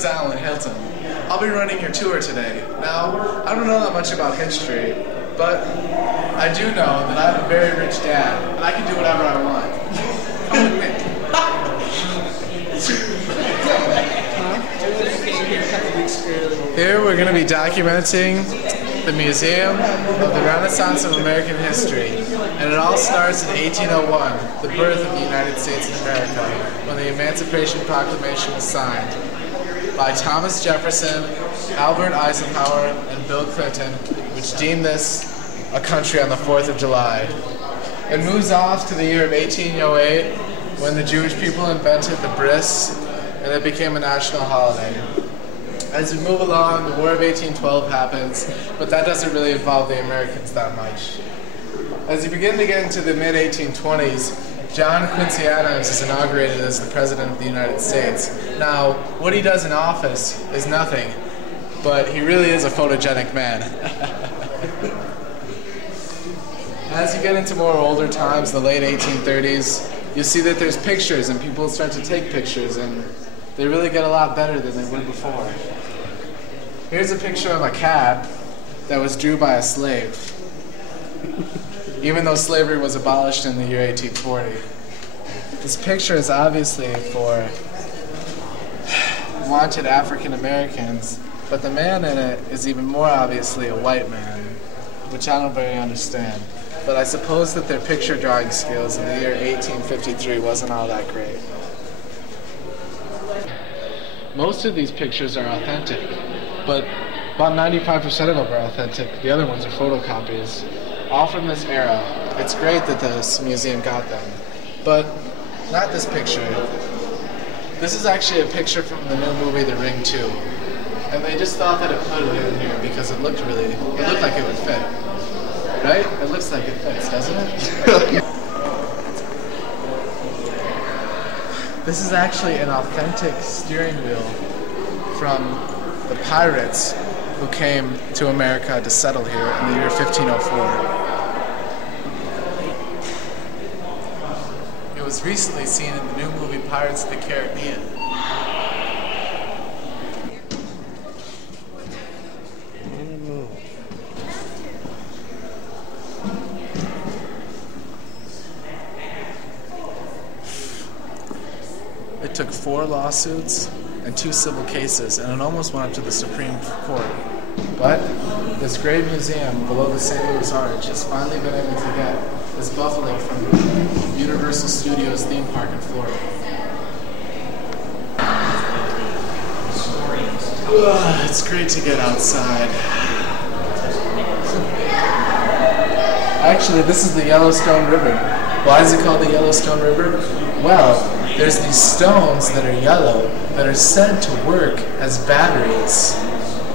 is Alan Hilton. I'll be running your tour today. Now, I don't know that much about history, but I do know that I have a very rich dad, and I can do whatever I want. Come with me. Here we're going to be documenting the Museum of the Renaissance of American History, and it all starts in 1801, the birth of the United States of America, when the Emancipation Proclamation was signed by Thomas Jefferson, Albert Eisenhower, and Bill Clinton, which deemed this a country on the 4th of July. It moves off to the year of 1808, when the Jewish people invented the bris, and it became a national holiday. As we move along, the War of 1812 happens, but that doesn't really involve the Americans that much. As you begin to get into the mid-1820s, John Quincy Adams is inaugurated as the President of the United States. Now, what he does in office is nothing, but he really is a photogenic man. As you get into more older times, the late 1830s, you see that there's pictures and people start to take pictures, and they really get a lot better than they would before. Here's a picture of a cat that was drew by a slave, even though slavery was abolished in the year 1840. This picture is obviously for wanted African Americans, but the man in it is even more obviously a white man, which I don't very understand. But I suppose that their picture drawing skills in the year 1853 wasn't all that great. Most of these pictures are authentic, but about 95% of them are authentic. The other ones are photocopies, all from this era. It's great that this museum got them, but not this picture. This is actually a picture from the new movie The Ring 2, and they just thought that it put it in here because it looked like it would fit. Right? It looks like it fits, doesn't it? This is actually an authentic steering wheel from the pirates who came to America to settle here in the year 1504. It was recently seen in the new movie Pirates of the Caribbean. It took 4 lawsuits and 2 civil cases, and it almost went up to the Supreme Court. But this great museum below the St. Louis Arch has finally been able to get this buffalo from Universal Studios theme park in Florida. It's great to get outside. Actually, this is the Yellowstone River. Why is it called the Yellowstone River? Well, there's these stones that are yellow that are said to work as batteries.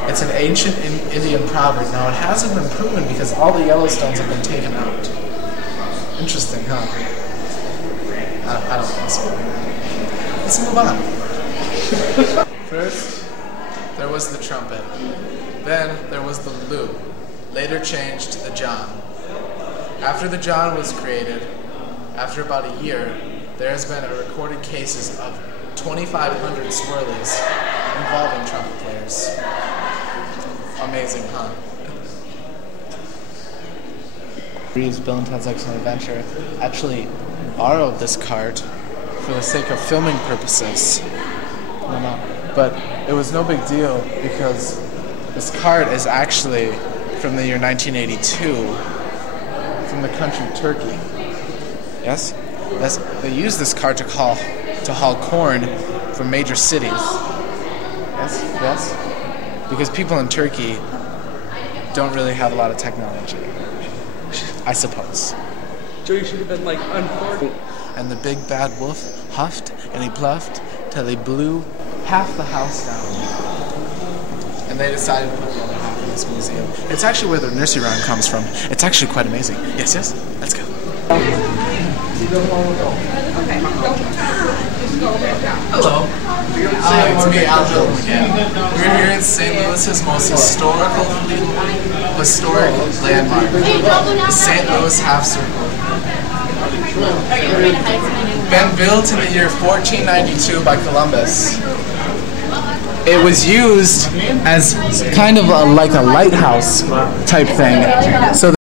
It's an ancient Indian proverb. Now, it hasn't been proven because all the Yellowstones have been taken out. Interesting, huh? I don't think so. Let's move on. First, there was the trumpet. Then, there was the lute, later changed to the John. After the John was created, after about a year, there has been recorded cases of 2,500 swirlies involving trumpet players. Amazing, huh? Reeves, Bill and Ted's Excellent Adventure, actually borrowed this cart for the sake of filming purposes. No. But it was no big deal because this cart is actually from the year 1982 from the country Turkey. Yes? They use this cart to haul corn from major cities. Yes? Because people in Turkey don't really have a lot of technology, I suppose. Joey should have been like unfortunate. And the big bad wolf huffed and he bluffed till he blew half the house down. And they decided to put the other half in this museum. It's actually where the nursery rhyme comes from. It's actually quite amazing. Yes? Let's go. Okay. Hello. It's me, Alan Hilton again. We're here in St. Louis's most historic landmark, the St. Louis Half Circle. Been built in the year 1492 by Columbus. it was used as kind of like a lighthouse type thing. So